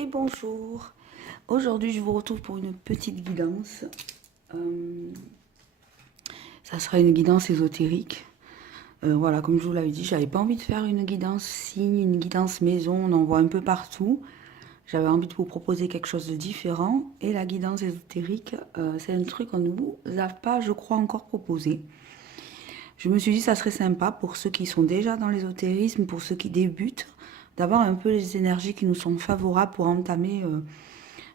Et bonjour. Aujourd'hui, je vous retrouve pour une petite guidance. Ça sera une guidance ésotérique. Voilà, comme je vous l'avais dit, j'avais pas envie de faire une guidance signe, une guidance maison, on en voit un peu partout. J'avais envie de vous proposer quelque chose de différent. Et la guidance ésotérique, c'est un truc qu'on ne vous a pas, je crois, encore proposé. Je me suis dit, ça serait sympa pour ceux qui sont déjà dans l'ésotérisme, pour ceux qui débutent, d'avoir un peu les énergies qui nous sont favorables pour entamer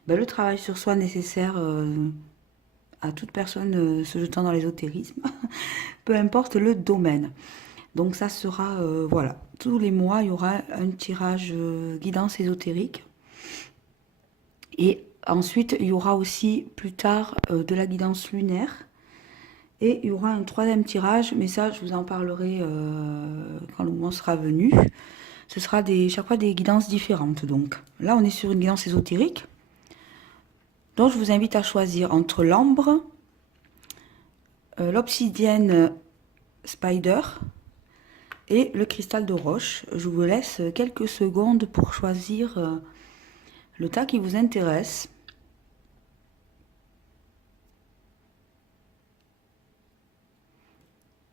le travail sur soi nécessaire à toute personne se jetant dans l'ésotérisme, peu importe le domaine. Donc ça sera, voilà, tous les mois, il y aura un tirage guidance ésotérique. Et ensuite, il y aura aussi plus tard de la guidance lunaire. Et il y aura un troisième tirage, mais ça, je vous en parlerai quand le moment sera venu. Ce sera chaque fois des guidances différentes. Donc là, on est sur une guidance ésotérique. Donc je vous invite à choisir entre l'ambre, l'obsidienne spider et le cristal de roche. Je vous laisse quelques secondes pour choisir le tas qui vous intéresse.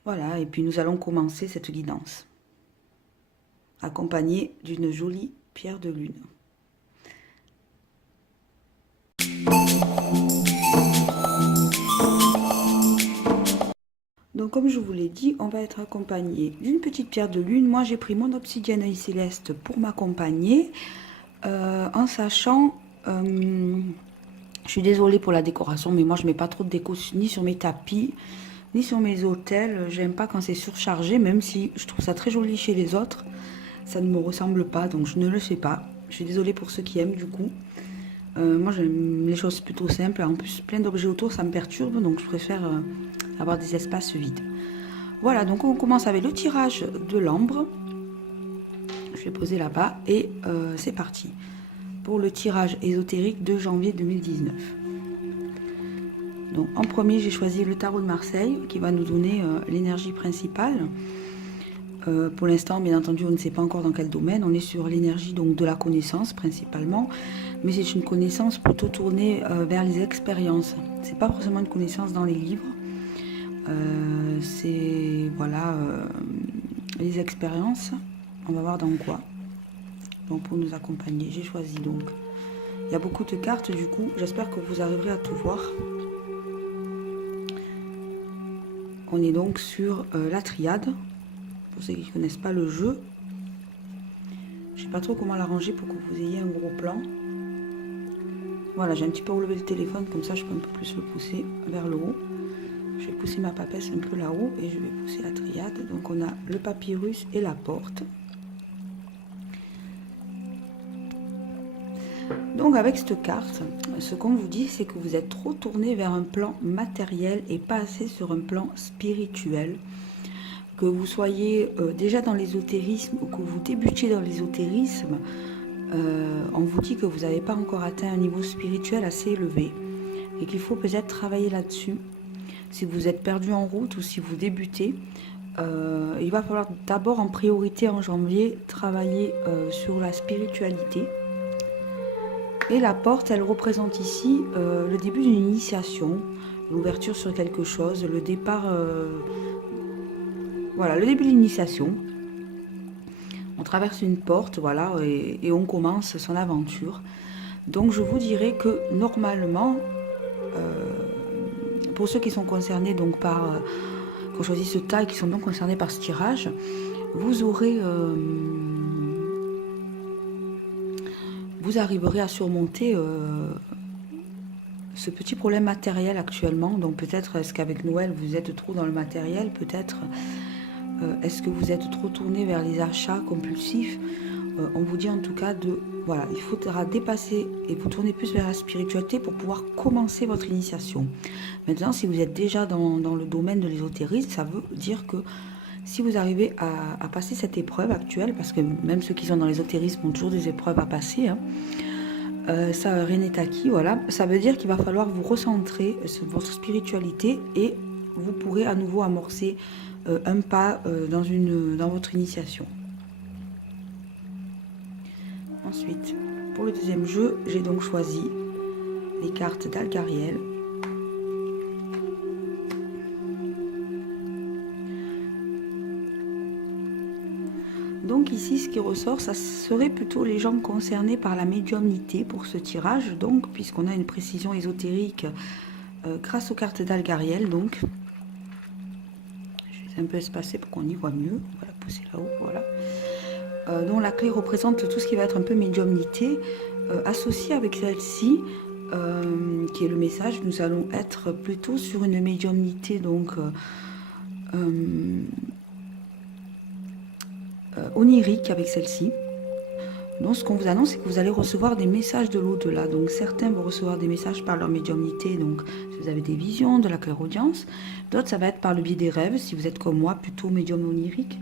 Voilà, et puis nous allons commencer cette guidance, accompagnée d'une jolie pierre de lune. Donc comme je vous l'ai dit, on va être accompagné d'une petite pierre de lune. Moi j'ai pris mon obsidienne céleste pour m'accompagner, en sachant, je suis désolée pour la décoration, mais moi je mets pas trop de déco ni sur mes tapis, ni sur mes autels. J'aime pas quand c'est surchargé, même si je trouve ça très joli chez les autres. Ça ne me ressemble pas, donc je ne le fais pas. Je suis désolée pour ceux qui aiment du coup. Moi j'aime les choses plutôt simples. En plus plein d'objets autour, ça me perturbe, donc je préfère avoir des espaces vides. Voilà, donc on commence avec le tirage de l'ambre. Je vais poser là-bas et c'est parti pour le tirage ésotérique de janvier 2019. Donc en premier, j'ai choisi le tarot de Marseille qui va nous donner l'énergie principale. Pour l'instant, bien entendu, on ne sait pas encore dans quel domaine. On est sur l'énergie donc de la connaissance principalement, mais c'est une connaissance plutôt tournée vers les expériences. C'est pas forcément une connaissance dans les livres. C'est voilà les expériences. On va voir dans quoi. Donc pour nous accompagner, j'ai choisi donc. Il y a beaucoup de cartes du coup. J'espère que vous arriverez à tout voir. On est donc sur la triade. Pour ceux qui ne connaissent pas le jeu, je ne sais pas trop comment l'arranger pour que vous ayez un gros plan. Voilà, j'ai un petit peu relevé le téléphone, comme ça je peux un peu plus le pousser vers le haut. Je vais pousser ma papesse un peu là-haut et je vais pousser la triade. Donc on a le papyrus et la porte. Donc avec cette carte, ce qu'on vous dit, c'est que vous êtes trop tourné vers un plan matériel et pas assez sur un plan spirituel. Que vous soyez déjà dans l'ésotérisme ou que vous débutiez dans l'ésotérisme, on vous dit que vous n'avez pas encore atteint un niveau spirituel assez élevé et qu'il faut peut-être travailler là-dessus. Si vous êtes perdu en route ou si vous débutez, il va falloir d'abord en priorité en janvier travailler sur la spiritualité. Et la porte, elle représente ici le début d'une initiation, l'ouverture sur quelque chose, le départ... Voilà, le début de l'initiation. On traverse une porte, voilà, et on commence son aventure. Donc je vous dirais que normalement, pour ceux qui sont concernés donc par, qui ont choisi ce tas et qui sont donc concernés par ce tirage, vous aurez, vous arriverez à surmonter ce petit problème matériel actuellement. Donc peut-être est-ce qu'avec Noël vous êtes trop dans le matériel, peut-être est-ce que vous êtes trop tourné vers les achats compulsifs. On vous dit en tout cas de, voilà, il faudra dépasser et vous tourner plus vers la spiritualité pour pouvoir commencer votre initiation. Maintenant, si vous êtes déjà dans le domaine de l'ésotérisme, ça veut dire que si vous arrivez à passer cette épreuve actuelle, parce que même ceux qui sont dans l'ésotérisme ont toujours des épreuves à passer, hein, ça rien n'est acquis, voilà, ça veut dire qu'il va falloir vous recentrer sur votre spiritualité et vous pourrez à nouveau amorcer un pas dans votre initiation. Ensuite, Pour le deuxième jeu, j'ai donc choisi les cartes d'Algariel. Donc ici, ce qui ressort, ça serait plutôt les gens concernés par la médiumnité pour ce tirage, donc puisqu'on a une précision ésotérique grâce aux cartes d'Algariel. Donc, je vais un peu espacer pour qu'on y voit mieux. On va la pousser là-haut, voilà. Dont la clé représente tout ce qui va être un peu médiumnité, associé avec celle-ci, qui est le message. Nous allons être plutôt sur une médiumnité, donc onirique avec celle-ci. Donc ce qu'on vous annonce, c'est que vous allez recevoir des messages de l'au-delà. Donc certains vont recevoir des messages par leur médiumnité, donc si vous avez des visions, de la clairaudience. D'autres, ça va être par le biais des rêves, si vous êtes comme moi, plutôt médium onirique.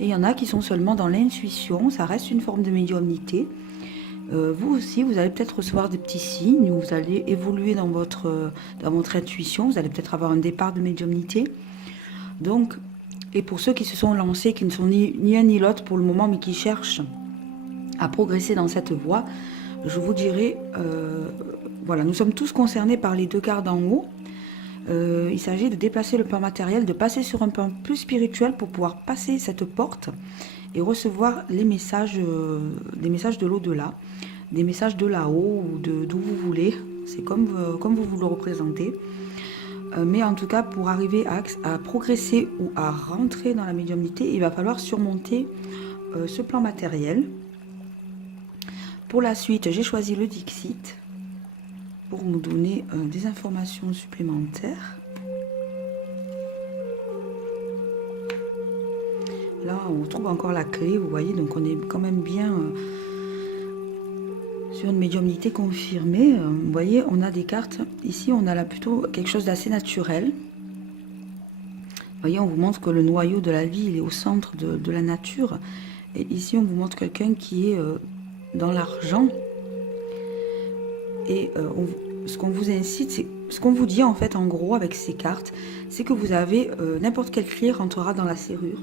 Et il y en a qui sont seulement dans l'intuition, ça reste une forme de médiumnité. Vous aussi, vous allez peut-être recevoir des petits signes, où vous allez évoluer dans votre intuition, vous allez peut-être avoir un départ de médiumnité. Donc, et pour ceux qui se sont lancés, qui ne sont ni un ni l'autre pour le moment, mais qui cherchent à progresser dans cette voie, je vous dirais, voilà, nous sommes tous concernés par les deux cartes d'en haut. Il s'agit de déplacer le plan matériel, de passer sur un plan plus spirituel pour pouvoir passer cette porte et recevoir les messages, des messages de l'au-delà, des messages de là-haut ou d'où vous voulez. C'est comme vous le représentez. Mais en tout cas, pour arriver à progresser ou à rentrer dans la médiumnité, il va falloir surmonter ce plan matériel. Pour la suite, j'ai choisi le Dixit pour nous donner des informations supplémentaires. Là, on retrouve encore la clé, vous voyez, donc on est quand même bien sur une médiumnité confirmée. Vous voyez, on a des cartes. Ici, on a là plutôt quelque chose d'assez naturel. Vous voyez, on vous montre que le noyau de la vie, il est au centre de la nature. Et ici, on vous montre quelqu'un qui est dans l'argent. Et ce qu'on vous incite, c'est ce qu'on vous dit en fait, en gros, avec ces cartes, c'est que vous avez n'importe quelle clé rentrera dans la serrure.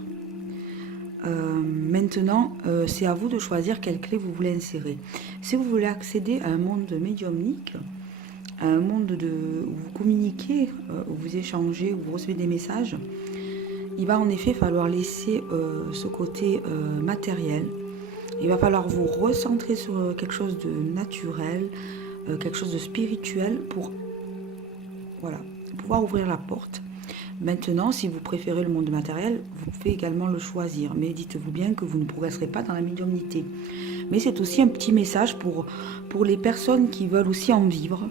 Maintenant, c'est à vous de choisir quelle clé vous voulez insérer. Si vous voulez accéder à un monde médiumnique, à un monde où vous communiquez, où vous échangez, où vous recevez des messages, il va en effet falloir laisser ce côté matériel. Il va falloir vous recentrer sur quelque chose de naturel, quelque chose de spirituel pour voilà, pouvoir ouvrir la porte. Maintenant, si vous préférez le monde matériel, vous pouvez également le choisir. Mais dites-vous bien que vous ne progresserez pas dans la médiumnité. Mais c'est aussi un petit message pour les personnes qui veulent aussi en vivre.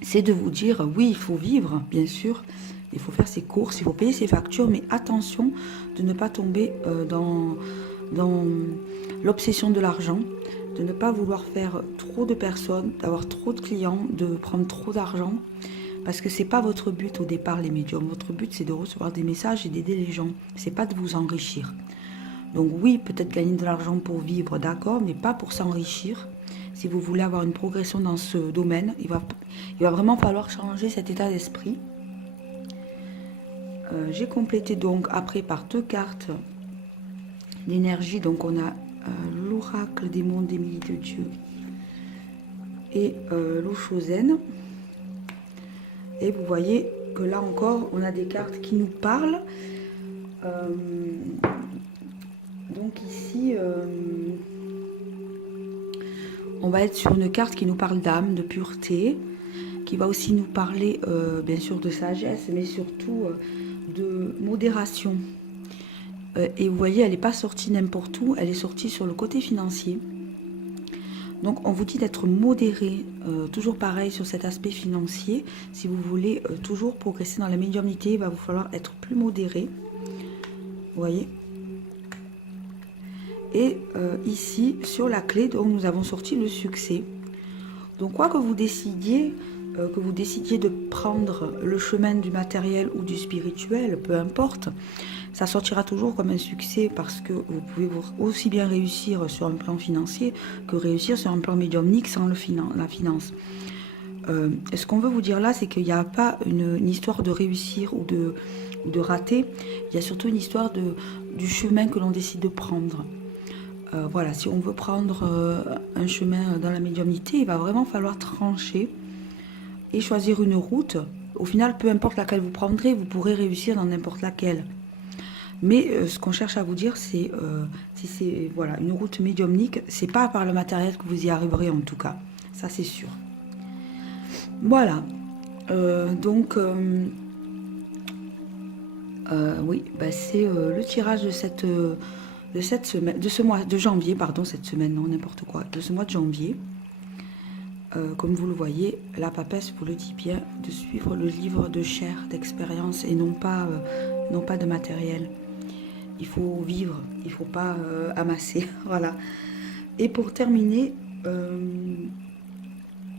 C'est de vous dire, oui, il faut vivre, bien sûr. Il faut faire ses courses, il faut payer ses factures. Mais attention de ne pas tomber dans l'obsession de l'argent. De ne pas vouloir faire trop de personnes, d'avoir trop de clients, de prendre trop d'argent. Parce que c'est pas votre but au départ, les médiums. Votre but, c'est de recevoir des messages et d'aider les gens. C'est pas de vous enrichir. Donc oui, peut-être gagner de l'argent pour vivre, d'accord, mais pas pour s'enrichir. Si vous voulez avoir une progression dans ce domaine, il va vraiment falloir changer cet état d'esprit. J'ai complété donc après par 2 cartes d'énergie. Donc on a l'oracle des mondes d'Émilie de Dieu et l'Oshozen. Et vous voyez que là encore, on a des cartes qui nous parlent. Donc ici, on va être sur une carte qui nous parle d'âme, de pureté, qui va aussi nous parler bien sûr de sagesse, mais surtout de modération. Et vous voyez, elle n'est pas sortie n'importe où, elle est sortie sur le côté financier. Donc on vous dit d'être modéré, toujours pareil sur cet aspect financier. Si vous voulez toujours progresser dans la médiumnité, il va vous falloir être plus modéré. Vous voyez. Et ici, sur la clé, donc, nous avons sorti le succès. Donc quoi que vous décidiez de prendre le chemin du matériel ou du spirituel, peu importe, ça sortira toujours comme un succès parce que vous pouvez aussi bien réussir sur un plan financier que réussir sur un plan médiumnique sans la finance. Ce qu'on veut vous dire là, c'est qu'il n'y a pas une histoire de réussir ou de rater, il y a surtout une histoire du chemin que l'on décide de prendre. voilà, si on veut prendre un chemin dans la médiumnité, il va vraiment falloir trancher et choisir une route. Au final, peu importe laquelle vous prendrez, vous pourrez réussir dans n'importe laquelle. Mais ce qu'on cherche à vous dire, c'est si c'est voilà, une route médiumnique, c'est pas par le matériel que vous y arriverez en tout cas. Ça, c'est sûr. Voilà. Donc, oui, bah, c'est le tirage de cette semaine, de ce mois de janvier, pardon, cette semaine, non, n'importe quoi, de ce mois de janvier. Comme vous le voyez, la papesse vous le dit bien, de suivre le livre de chair, d'expérience et non pas de matériel. Il faut vivre, il ne faut pas amasser, voilà. Et pour terminer,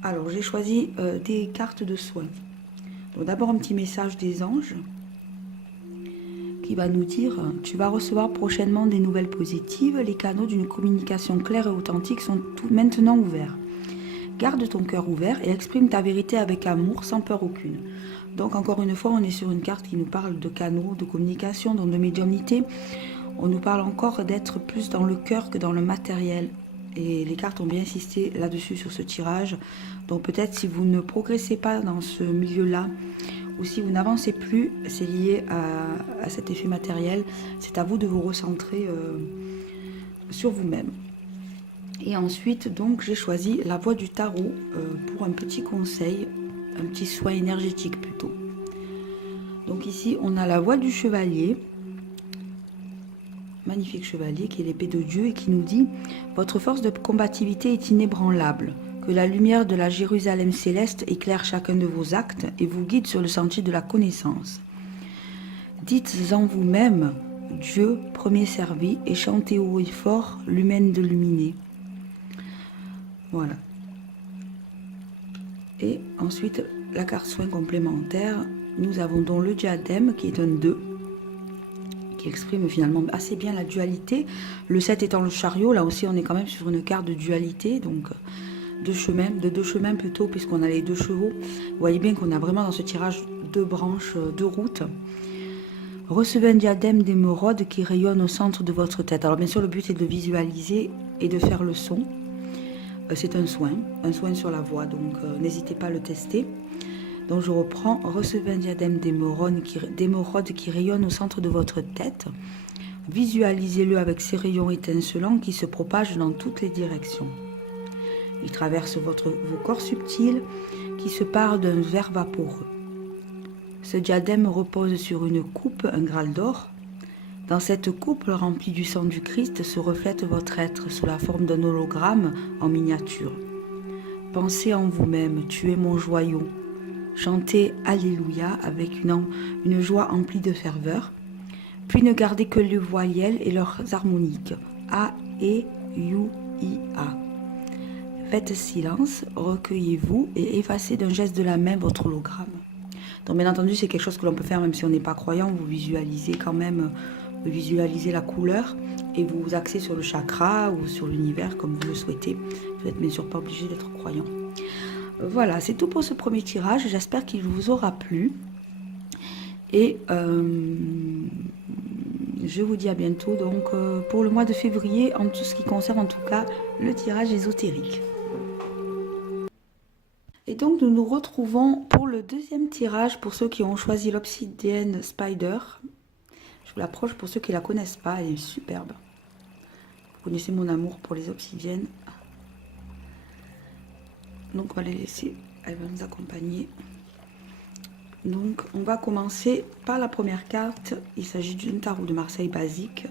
alors j'ai choisi des cartes de soins. Donc d'abord un petit message des anges qui va nous dire « Tu vas recevoir prochainement des nouvelles positives, les canaux d'une communication claire et authentique sont maintenant ouverts. Garde ton cœur ouvert et exprime ta vérité avec amour, sans peur aucune. » Donc encore une fois, on est sur une carte qui nous parle de canaux, de communication, donc de médiumnité. On nous parle encore d'être plus dans le cœur que dans le matériel. Et les cartes ont bien insisté là-dessus sur ce tirage. Donc peut-être si vous ne progressez pas dans ce milieu-là, ou si vous n'avancez plus, c'est lié à cet effet matériel. C'est à vous de vous recentrer sur vous-même. Et ensuite, donc, j'ai choisi la voie du tarot pour un petit conseil, un petit soin énergétique plutôt. Donc ici, on a la voie du chevalier. Magnifique chevalier qui est l'épée de Dieu et qui nous dit « Votre force de combativité est inébranlable. Que la lumière de la Jérusalem céleste éclaire chacun de vos actes et vous guide sur le sentier de la connaissance. Dites en vous-même, Dieu, premier servi, et chantez haut et fort l'humaine de l'illuminé. » Voilà. Et ensuite, la carte soin complémentaire, nous avons donc le diadème qui est un 2, qui exprime finalement assez bien la dualité. Le 7 étant le chariot, là aussi on est quand même sur une carte de dualité, donc de deux chemins plutôt, puisqu'on a les 2 chevaux. Vous voyez bien qu'on a vraiment dans ce tirage 2 branches, 2 routes. Recevez un diadème d'émeraude qui rayonne au centre de votre tête. Alors bien sûr le but est de visualiser et de faire le son. C'est un soin sur la voix, donc n'hésitez pas à le tester. Donc je reprends, recevez un diadème d'émeraude qui rayonne au centre de votre tête. Visualisez-le avec ses rayons étincelants qui se propagent dans toutes les directions. Il traverse vos corps subtils qui se parent d'un verre vaporeux. Ce diadème repose sur une coupe, un Graal d'or. Dans cette coupe remplie du sang du Christ se reflète votre être sous la forme d'un hologramme en miniature. Pensez en vous-même, tu es mon joyau. Chantez Alléluia avec une joie emplie de ferveur. Puis ne gardez que les voyelles et leurs harmoniques. A, E, U, I, A. Faites silence, recueillez-vous et effacez d'un geste de la main votre hologramme. Donc bien entendu, c'est quelque chose que l'on peut faire même si on n'est pas croyant. Vous visualisez quand même, vous visualisez la couleur et vous vous axez sur le chakra ou sur l'univers comme vous le souhaitez. Vous n'êtes bien sûr pas obligé d'être croyant. Voilà, c'est tout pour ce premier tirage. J'espère qu'il vous aura plu. Et je vous dis à bientôt donc pour le mois de février en tout ce qui concerne en tout cas le tirage ésotérique. Et donc nous nous retrouvons pour le deuxième tirage pour ceux qui ont choisi l'Obsidian Spider. Je vous l'approche pour ceux qui ne la connaissent pas, elle est superbe. Vous connaissez mon amour pour les obsidiennes. Donc on va les laisser, elle va nous accompagner. Donc on va commencer par la première carte. Il s'agit d'une tarot de Marseille basique,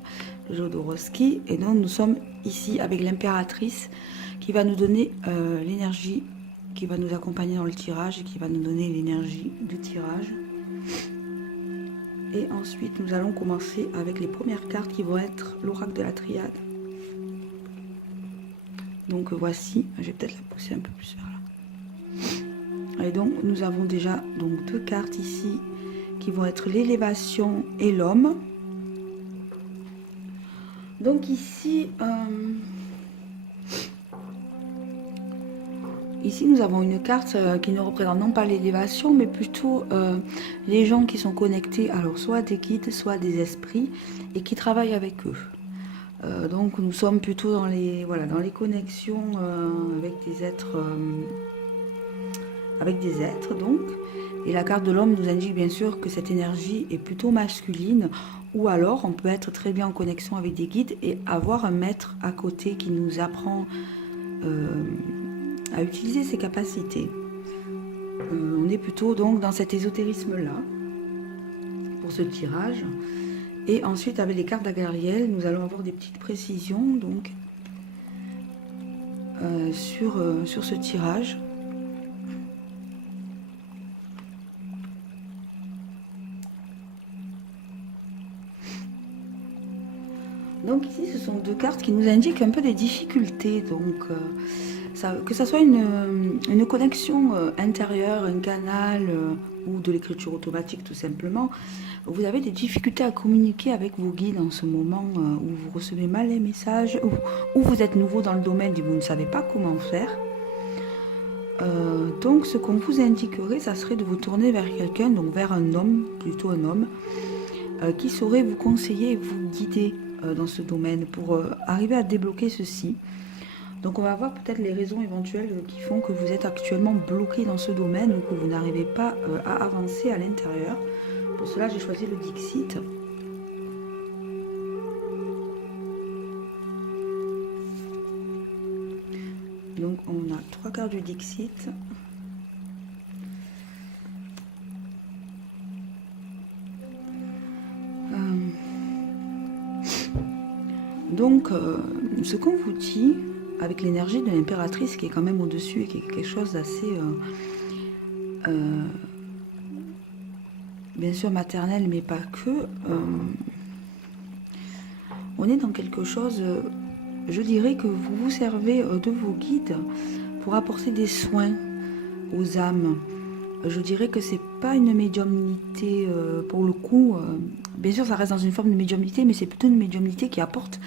Jodorowsky. Et donc nous sommes ici avec l'impératrice qui va nous donner l'énergie, qui va nous accompagner dans le tirage et qui va nous donner l'énergie du tirage. Et ensuite nous allons commencer avec les premières cartes qui vont être l'oracle de la triade. Donc voici, je vais peut-être la pousser un peu plus vers là. Et donc nous avons déjà donc 2 cartes ici qui vont être l'élévation et l'homme. Donc ici, ici nous avons une carte qui ne représente non pas l'élévation mais plutôt les gens qui sont connectés alors soit à des guides, soit à des esprits et qui travaillent avec eux. Donc nous sommes plutôt dans les, voilà, dans les connexions avec des êtres donc. Et la carte de l'homme nous indique bien sûr que cette énergie est plutôt masculine, ou alors on peut être très bien en connexion avec des guides et avoir un maître à côté qui nous apprend à utiliser ses capacités. On est plutôt donc dans cet ésotérisme-là pour ce tirage. Et ensuite, avec les cartes d'Agariel, nous allons avoir des petites précisions donc sur ce tirage. Donc ici, ce sont deux cartes qui nous indiquent un peu des difficultés. Donc, que ça soit une connexion intérieure, un canal ou de l'écriture automatique tout simplement, vous avez des difficultés à communiquer avec vos guides en ce moment où vous recevez mal les messages, ou vous êtes nouveau dans le domaine et vous ne savez pas comment faire. Donc ce qu'on vous indiquerait, ça serait de vous tourner vers quelqu'un, donc vers un homme, plutôt un homme, qui saurait vous conseiller et vous guider dans ce domaine pour arriver à débloquer ceci. Donc on va voir peut-être les raisons éventuelles qui font que vous êtes actuellement bloqué dans ce domaine ou que vous n'arrivez pas à avancer à l'intérieur. Pour cela, j'ai choisi le Dixit. Donc on a 3 cartes du Dixit. Donc ce qu'on vous dit, avec l'énergie de l'impératrice qui est quand même au-dessus et qui est quelque chose d'assez bien sûr maternel, mais pas que, on est dans quelque chose, je dirais que vous vous servez de vos guides pour apporter des soins aux âmes. Je dirais que c'est pas une médiumnité pour le coup, bien sûr ça reste dans une forme de médiumnité, mais c'est plutôt une médiumnité qui apporte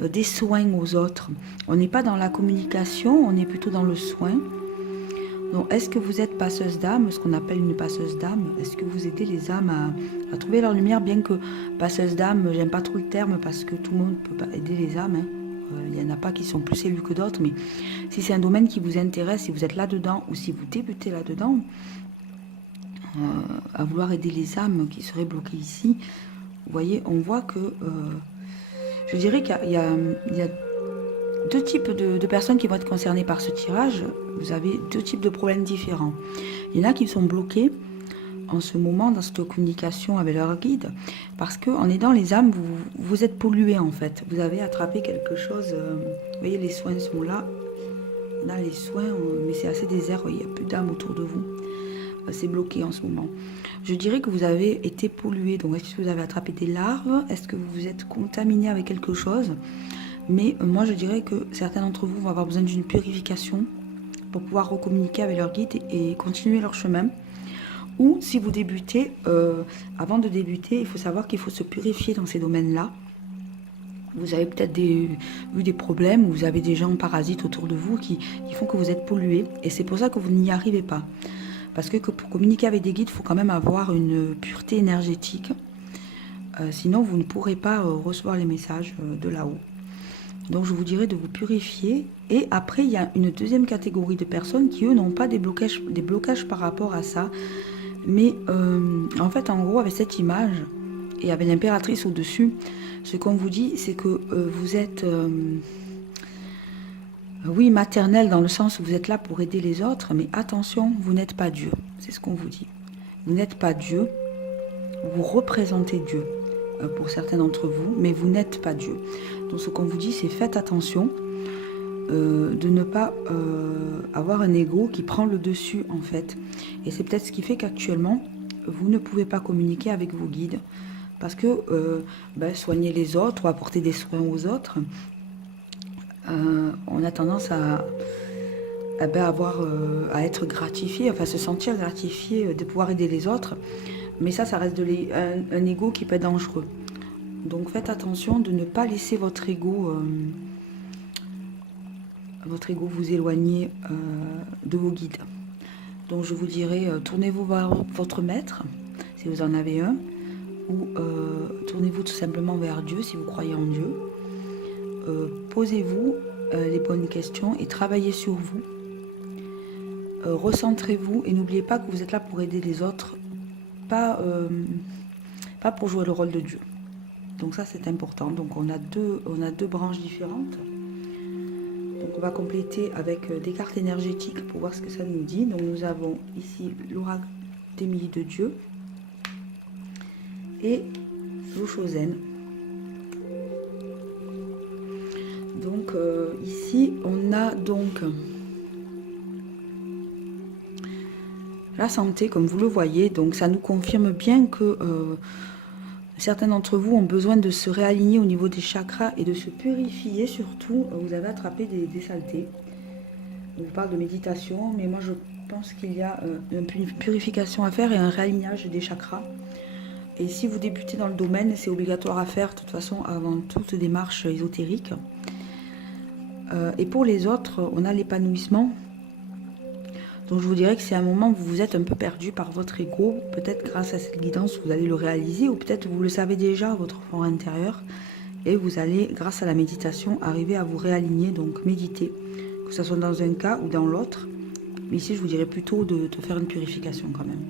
des soins aux autres. On n'est pas dans la communication, on est plutôt dans le soin. Donc, est-ce que vous êtes passeuse d'âme, ce qu'on appelle une passeuse d'âme? Est-ce que vous aidez les âmes à trouver leur lumière? Bien que passeuse d'âme, j'aime pas trop le terme parce que tout le monde ne peut pas aider les âmes. Il n'y en a pas qui sont plus élus que d'autres, mais si c'est un domaine qui vous intéresse, si vous êtes là-dedans ou si vous débutez là-dedans, à vouloir aider les âmes qui seraient bloquées ici, vous voyez, on voit que je dirais qu'il y a deux types de personnes qui vont être concernées par ce tirage. Vous avez deux types de problèmes différents. Il y en a qui sont bloqués en ce moment dans cette communication avec leur guide parce qu'en aidant les âmes, vous êtes pollué en fait. Vous avez attrapé quelque chose. Vous voyez, les soins sont là. Là, les soins, mais c'est assez désert. Il n'y a plus d'âmes autour de vous. C'est bloqué en ce moment. Je dirais que vous avez été pollué. Donc, est-ce que vous avez attrapé des larves? Est-ce que vous vous êtes contaminé avec quelque chose? Mais moi, je dirais que certains d'entre vous vont avoir besoin d'une purification pour pouvoir recommuniquer avec leur guide et continuer leur chemin. Ou si vous débutez, avant de débuter, il faut savoir qu'il faut se purifier dans ces domaines-là. Vous avez peut-être eu des problèmes, ou vous avez des gens parasites autour de vous qui font que vous êtes pollué. Et c'est pour ça que vous n'y arrivez pas. Parce que pour communiquer avec des guides, il faut quand même avoir une pureté énergétique. Sinon, vous ne pourrez pas recevoir les messages de là-haut. Donc, je vous dirais de vous purifier. Et après, il y a une deuxième catégorie de personnes qui, eux, n'ont pas des blocages par rapport à ça. Mais en fait, en gros, avec cette image, et avec l'impératrice au-dessus, ce qu'on vous dit, c'est que vous êtes... oui, maternel dans le sens où vous êtes là pour aider les autres, mais attention, vous n'êtes pas Dieu. C'est ce qu'on vous dit. Vous n'êtes pas Dieu. Vous représentez Dieu pour certains d'entre vous, mais vous n'êtes pas Dieu. Donc ce qu'on vous dit, c'est faites attention de ne pas avoir un ego qui prend le dessus en fait. Et c'est peut-être ce qui fait qu'actuellement, vous ne pouvez pas communiquer avec vos guides parce que soigner les autres ou apporter des soins aux autres, on a tendance à être gratifié, enfin se sentir gratifié de pouvoir aider les autres. Mais ça reste un ego qui peut être dangereux. Donc faites attention de ne pas laisser votre ego vous éloigner de vos guides. Donc je vous dirais, tournez-vous vers votre maître, si vous en avez un, ou tournez-vous tout simplement vers Dieu, si vous croyez en Dieu. posez-vous les bonnes questions et travaillez sur vous. Recentrez-vous et n'oubliez pas que vous êtes là pour aider les autres, pas pour jouer le rôle de Dieu. Donc ça c'est important. Donc on a deux branches différentes. Donc on va compléter avec des cartes énergétiques pour voir ce que ça nous dit. Donc nous avons ici l'oracle d'Émilie de Dieu et Lushozen. Donc ici on a donc la santé comme vous le voyez. Donc ça nous confirme bien que certains d'entre vous ont besoin de se réaligner au niveau des chakras et de se purifier surtout. Vous avez attrapé des saletés. On vous parle de méditation, mais moi je pense qu'il y a une purification à faire et un réalignage des chakras. Et si vous débutez dans le domaine, c'est obligatoire à faire de toute façon avant toute démarche ésotérique. Et pour les autres, on a l'épanouissement. Donc je vous dirais que c'est un moment où vous vous êtes un peu perdu par votre ego. Peut-être grâce à cette guidance, vous allez le réaliser, ou peut-être vous le savez déjà, votre fort intérieur. Et vous allez, grâce à la méditation, arriver à vous réaligner, donc méditer. Que ce soit dans un cas ou dans l'autre. Mais ici, je vous dirais plutôt de faire une purification quand même.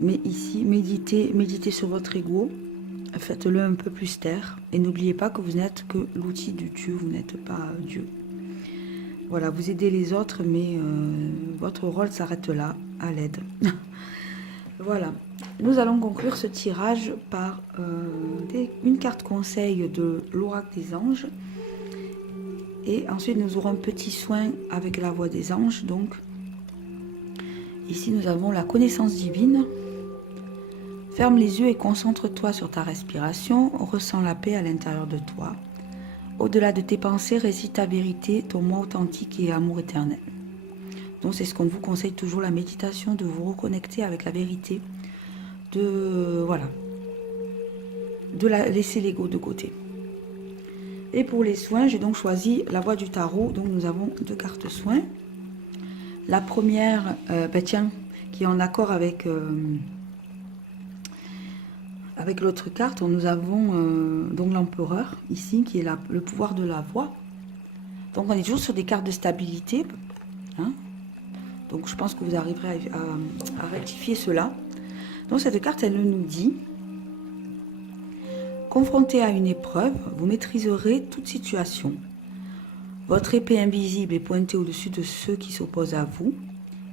Mais ici, méditez sur votre ego. Faites-le un peu plus taire. Et n'oubliez pas que vous n'êtes que l'outil de Dieu. Vous n'êtes pas Dieu. Voilà, vous aidez les autres, mais votre rôle s'arrête là, à l'aide. Voilà. Nous allons conclure ce tirage par une carte conseil de l'oracle des anges. Et ensuite, nous aurons un petit soin avec la voix des anges. Donc, ici, nous avons la connaissance divine. Ferme les yeux et concentre-toi sur ta respiration. Ressens la paix à l'intérieur de toi. Au-delà de tes pensées, réside ta vérité, ton moi authentique et amour éternel. Donc, c'est ce qu'on vous conseille toujours, la méditation, de vous reconnecter avec la vérité. Voilà. De laisser l'ego de côté. Et pour les soins, j'ai donc choisi la voie du tarot. Donc nous avons deux cartes soins. La première, qui est en accord avec l'autre carte. Nous avons donc l'empereur ici, qui est le pouvoir de la voix. Donc on est toujours sur des cartes de stabilité. Hein. Donc je pense que vous arriverez à rectifier cela. Donc cette carte, elle nous dit: confronté à une épreuve, vous maîtriserez toute situation. Votre épée invisible est pointée au-dessus de ceux qui s'opposent à vous.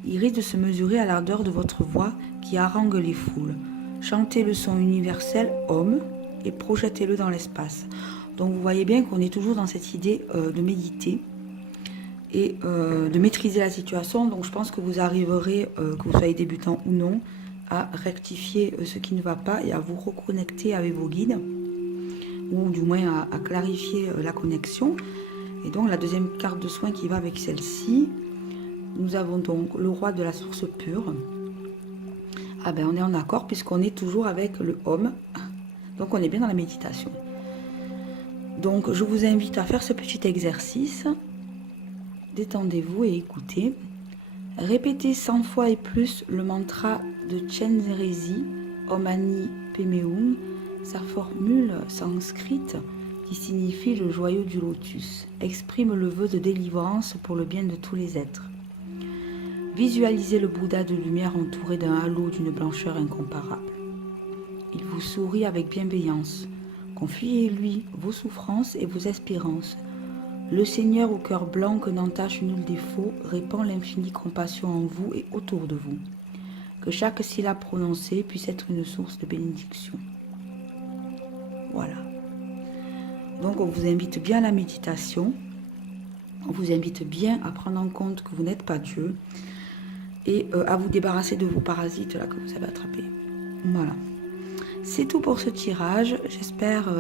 Il risque de se mesurer à l'ardeur de votre voix qui harangue les foules. Chantez le son universel homme et projetez-le dans l'espace. Donc vous voyez bien qu'on est toujours dans cette idée de méditer et de maîtriser la situation. Donc je pense que vous arriverez, que vous soyez débutant ou non, à rectifier ce qui ne va pas et à vous reconnecter avec vos guides, ou du moins à clarifier la connexion. Et donc la deuxième carte de soin qui va avec celle-ci, nous avons donc le roi de la source pure. Ah ben on est en accord puisqu'on est toujours avec le homme, donc on est bien dans la méditation. Donc je vous invite à faire ce petit exercice. Détendez-vous et écoutez. Répétez 100 fois et plus le mantra de Chenrezig, Om Mani Padme Hum, sa formule sanscrite qui signifie le joyau du lotus, exprime le vœu de délivrance pour le bien de tous les êtres. Visualisez le Bouddha de lumière entouré d'un halo d'une blancheur incomparable. Il vous sourit avec bienveillance. Confiez-lui vos souffrances et vos espérances. Le Seigneur au cœur blanc que n'entache nul défaut répand l'infinie compassion en vous et autour de vous. Que chaque syllabe prononcée puisse être une source de bénédiction. Voilà. Donc on vous invite bien à la méditation. On vous invite bien à prendre en compte que vous n'êtes pas Dieu. Et à vous débarrasser de vos parasites là que vous avez attrapés. Voilà. C'est tout pour ce tirage. J'espère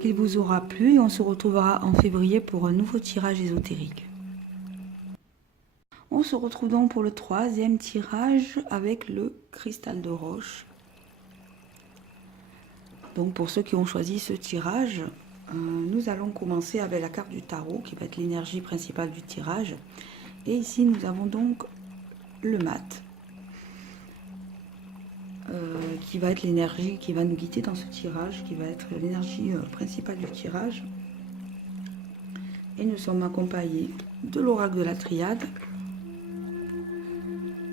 qu'il vous aura plu et on se retrouvera en février pour un nouveau tirage ésotérique. On se retrouve donc pour le troisième tirage avec le cristal de roche. Donc pour ceux qui ont choisi ce tirage, nous allons commencer avec la carte du tarot qui va être l'énergie principale du tirage. Et ici nous avons donc le mat, qui va être l'énergie qui va nous guider dans ce tirage, qui va être l'énergie principale du tirage. Et nous sommes accompagnés de l'oracle de la triade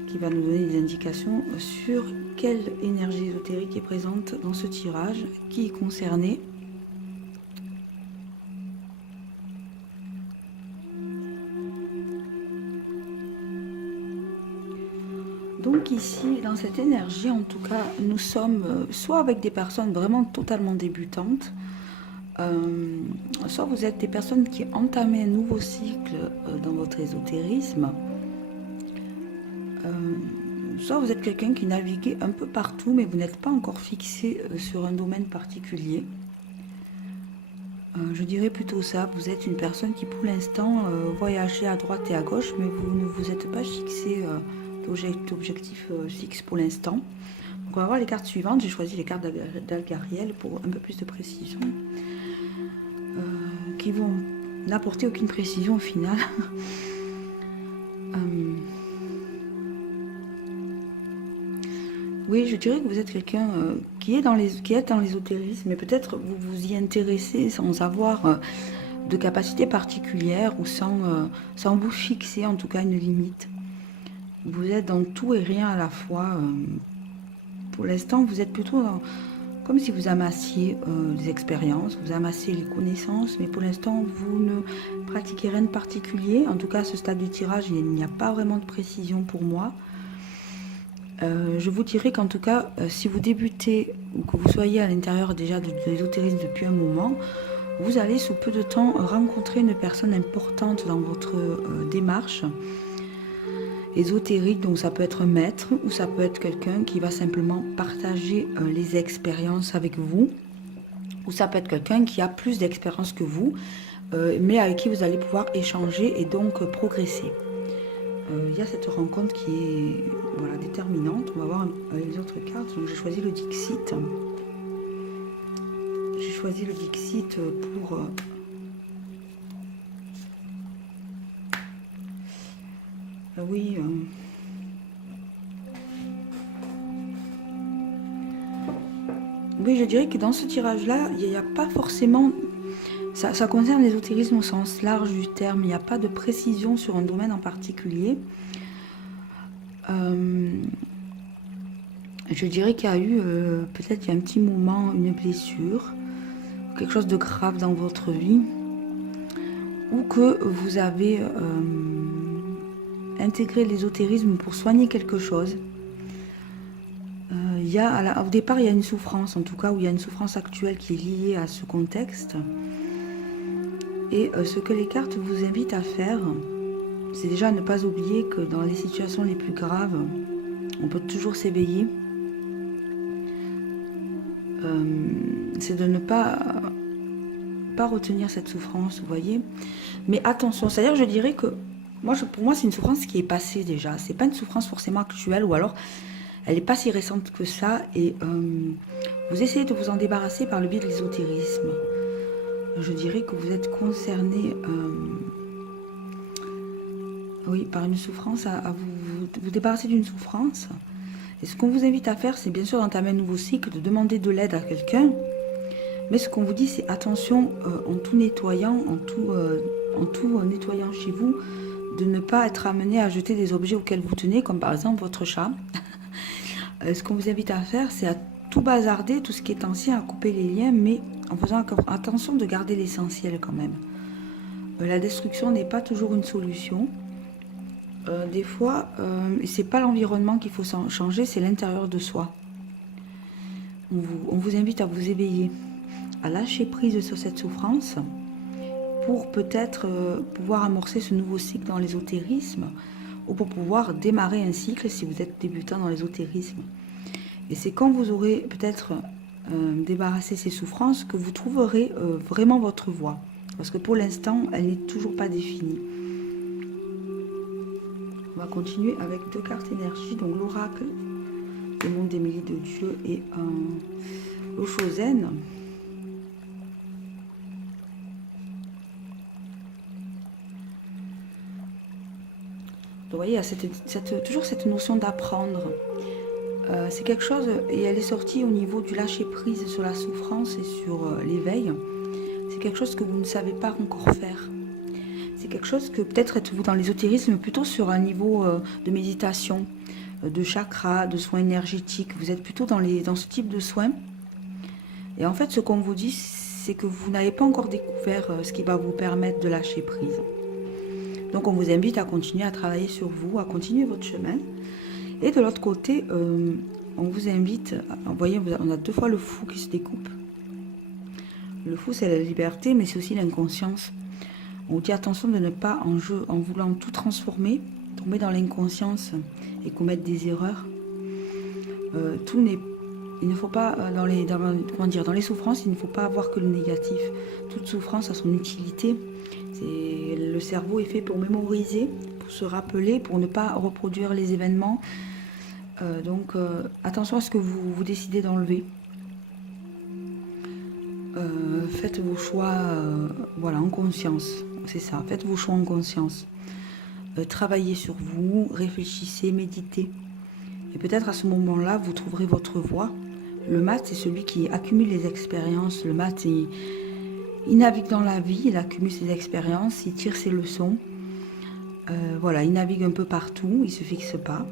qui va nous donner des indications sur quelle énergie ésotérique est présente dans ce tirage, qui est concerné. Donc ici, dans cette énergie, en tout cas, nous sommes soit avec des personnes vraiment totalement débutantes, soit vous êtes des personnes qui entament un nouveau cycle dans votre ésotérisme, soit vous êtes quelqu'un qui navigue un peu partout, mais vous n'êtes pas encore fixé sur un domaine particulier. Je dirais plutôt ça, vous êtes une personne qui pour l'instant voyageait à droite et à gauche, mais vous ne vous êtes pas fixé d'objectif fixe pour l'instant. Donc on va voir les cartes suivantes. J'ai choisi les cartes d'Algariel pour un peu plus de précision, qui vont n'apporter aucune précision au final. Oui, je dirais que vous êtes quelqu'un qui est dans l'ésotérisme, mais peut-être vous vous y intéressez sans avoir de capacité particulière ou sans vous fixer en tout cas une limite. Vous êtes dans tout et rien à la fois. Pour l'instant, vous êtes plutôt comme si vous amassiez des expériences, vous amassiez les connaissances, mais pour l'instant, vous ne pratiquez rien de particulier. En tout cas, à ce stade du tirage, il n'y a pas vraiment de précision pour moi. Je vous dirais qu'en tout cas, si vous débutez ou que vous soyez à l'intérieur déjà de l'ésotérisme depuis un moment, vous allez sous peu de temps rencontrer une personne importante dans votre démarche ésotérique. Donc ça peut être un maître ou ça peut être quelqu'un qui va simplement partager les expériences avec vous, ou ça peut être quelqu'un qui a plus d'expérience que vous, mais avec qui vous allez pouvoir échanger et donc progresser. Il y a cette rencontre qui est voilà, déterminante. On va voir les autres cartes. Donc j'ai choisi le Dixit. J'ai choisi le Dixit pour oui. Oui, je dirais que dans ce tirage-là, il n'y a pas forcément... Ça concerne l'ésotérisme au sens large du terme. Il n'y a pas de précision sur un domaine en particulier. Je dirais qu'il y a eu peut-être il y a un petit moment, une blessure, quelque chose de grave dans votre vie, ou que vous avez intégré l'ésotérisme pour soigner quelque chose. Au départ, il y a une souffrance, en tout cas, où il y a une souffrance actuelle qui est liée à ce contexte. Et ce que les cartes vous invitent à faire, c'est déjà ne pas oublier que dans les situations les plus graves, on peut toujours s'éveiller. C'est de ne pas retenir cette souffrance, vous voyez. Mais attention, c'est-à-dire je dirais que pour moi c'est une souffrance qui est passée déjà. C'est pas une souffrance forcément actuelle, ou alors elle n'est pas si récente que ça. Et vous essayez de vous en débarrasser par le biais de l'ésotérisme. Je dirais que vous êtes concerné oui, par une souffrance, à vous débarrasser d'une souffrance. Et ce qu'on vous invite à faire, c'est bien sûr d'entamer un nouveau cycle, de demander de l'aide à quelqu'un. Mais ce qu'on vous dit, c'est attention, en tout nettoyant, en tout nettoyant chez vous, de ne pas être amené à jeter des objets auxquels vous tenez, comme par exemple votre chat. Ce qu'on vous invite à faire, c'est à tout bazarder, tout ce qui est ancien, à couper les liens, mais en faisant attention de garder l'essentiel quand même. La destruction n'est pas toujours une solution. Des fois, c'est pas l'environnement qu'il faut changer, c'est l'intérieur de soi. On vous invite à vous éveiller, à lâcher prise sur cette souffrance pour peut-être pouvoir amorcer ce nouveau cycle dans l'ésotérisme, ou pour pouvoir démarrer un cycle si vous êtes débutant dans l'ésotérisme. Et c'est quand vous aurez peut-être débarrassé ces souffrances que vous trouverez vraiment votre voie. Parce que pour l'instant, elle n'est toujours pas définie. On va continuer avec deux cartes énergie, donc l'oracle, le monde des milliers de dieux, et l'Oshozen. Donc, vous voyez, il y a toujours cette notion d'apprendre. C'est quelque chose, et elle est sortie au niveau du lâcher-prise sur la souffrance et sur l'éveil. C'est quelque chose que vous ne savez pas encore faire. quelque chose que peut-être êtes-vous dans l'ésotérisme plutôt sur un niveau de méditation, de chakra, de soins énergétiques. Vous êtes plutôt dans ce type de soins. Et en fait, ce qu'on vous dit, c'est que vous n'avez pas encore découvert ce qui va vous permettre de lâcher prise. Donc on vous invite à continuer à travailler sur vous, à continuer votre chemin. Et de l'autre côté, on vous invite, vous voyez, on a 2 fois le fou qui se découpe. Le fou, c'est la liberté, mais c'est aussi l'inconscience. On vous dit attention de ne pas, en voulant tout transformer, tomber dans l'inconscience et commettre des erreurs. Il ne faut pas, dans les souffrances, il ne faut pas avoir que le négatif. Toute souffrance a son utilité. Le cerveau est fait pour mémoriser, pour se rappeler, pour ne pas reproduire les événements. Donc, attention à ce que vous décidez d'enlever. Faites vos choix en conscience. C'est ça, faites vos choix en conscience. Travaillez sur vous, réfléchissez, méditez. Et peut-être à ce moment-là, vous trouverez votre voie. Le mat, c'est celui qui accumule les expériences. Le mat, il navigue dans la vie, il accumule ses expériences, il tire ses leçons. Il navigue un peu partout, il ne se fixe pas.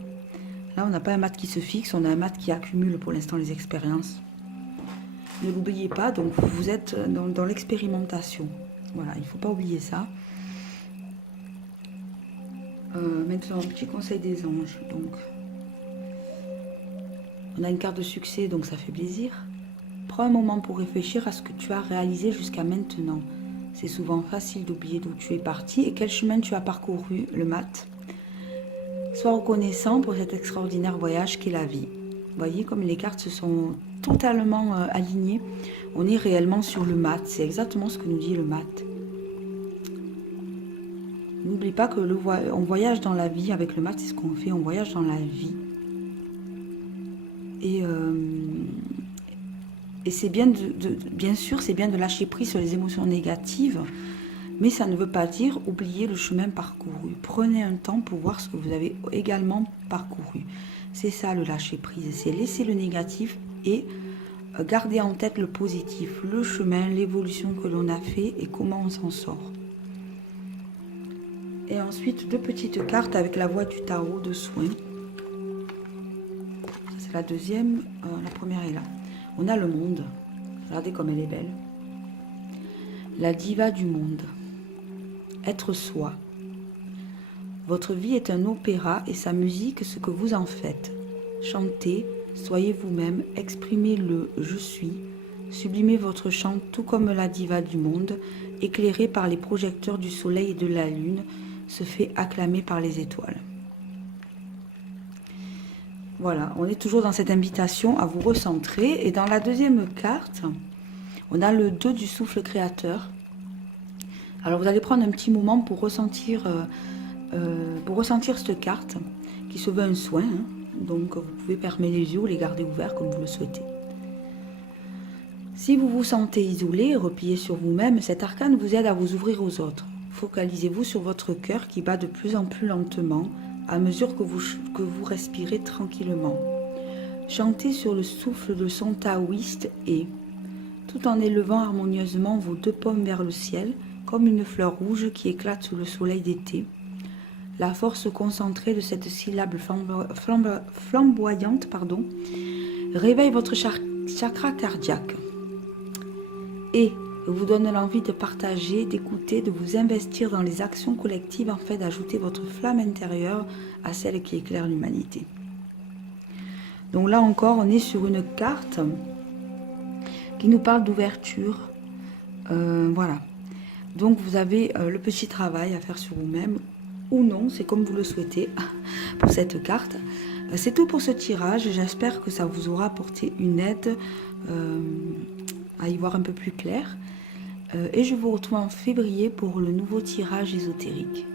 Là, on n'a pas un mat qui se fixe, on a un mat qui accumule pour l'instant les expériences. Ne l'oubliez pas, donc vous êtes dans l'expérimentation. Voilà, il ne faut pas oublier ça. Maintenant, un petit conseil des anges. Donc, on a une carte de succès, donc ça fait plaisir. Prends un moment pour réfléchir à ce que tu as réalisé jusqu'à maintenant. C'est souvent facile d'oublier d'où tu es parti et quel chemin tu as parcouru, le mat. Sois reconnaissant pour cet extraordinaire voyage qu'est la vie. Vous voyez comme les cartes se sont totalement alignées. On est réellement sur le mat. C'est exactement ce que nous dit le mat. N'oublie pas que on voyage dans la vie avec le mat, c'est ce qu'on fait. On voyage dans la vie. Et c'est bien bien sûr, c'est bien de lâcher prise sur les émotions négatives, mais ça ne veut pas dire oublier le chemin parcouru. Prenez un temps pour voir ce que vous avez également parcouru. C'est ça le lâcher prise, c'est laisser le négatif et garder en tête le positif, le chemin, l'évolution que l'on a fait et comment on s'en sort. Et ensuite, 2 petites cartes avec la voie du tarot de soin. C'est la deuxième, la première est là. On a le monde. Regardez comme elle est belle. La diva du monde. Être soi. Votre vie est un opéra et sa musique ce que vous en faites. Chantez, soyez vous-même, exprimez le « je suis », sublimez votre chant tout comme la diva du monde, éclairée par les projecteurs du soleil et de la lune, se fait acclamer par les étoiles. Voilà, on est toujours dans cette invitation à vous recentrer. Et dans la deuxième carte, on a le 2 du souffle créateur. Alors vous allez prendre un petit moment pour ressentir cette carte qui se veut un soin. Donc vous pouvez fermer les yeux ou les garder ouverts comme vous le souhaitez. Si vous vous sentez isolé, replié sur vous-même, cet arcane vous aide à vous ouvrir aux autres. Focalisez-vous sur votre cœur qui bat de plus en plus lentement à mesure que vous respirez tranquillement. Chantez sur le souffle de son taoïste et, tout en élevant harmonieusement vos 2 paumes vers le ciel, comme une fleur rouge qui éclate sous le soleil d'été. La force concentrée de cette syllabe flamboyante réveille votre chakra cardiaque et vous donne l'envie de partager, d'écouter, de vous investir dans les actions collectives afin d'ajouter votre flamme intérieure à celle qui éclaire l'humanité. Donc là encore, on est sur une carte qui nous parle d'ouverture. Voilà. Donc vous avez le petit travail à faire sur vous-même ou non, c'est comme vous le souhaitez pour cette carte. C'est tout pour ce tirage. J'espère que ça vous aura apporté une aide à y voir un peu plus clair. Et je vous retrouve en février pour le nouveau tirage ésotérique.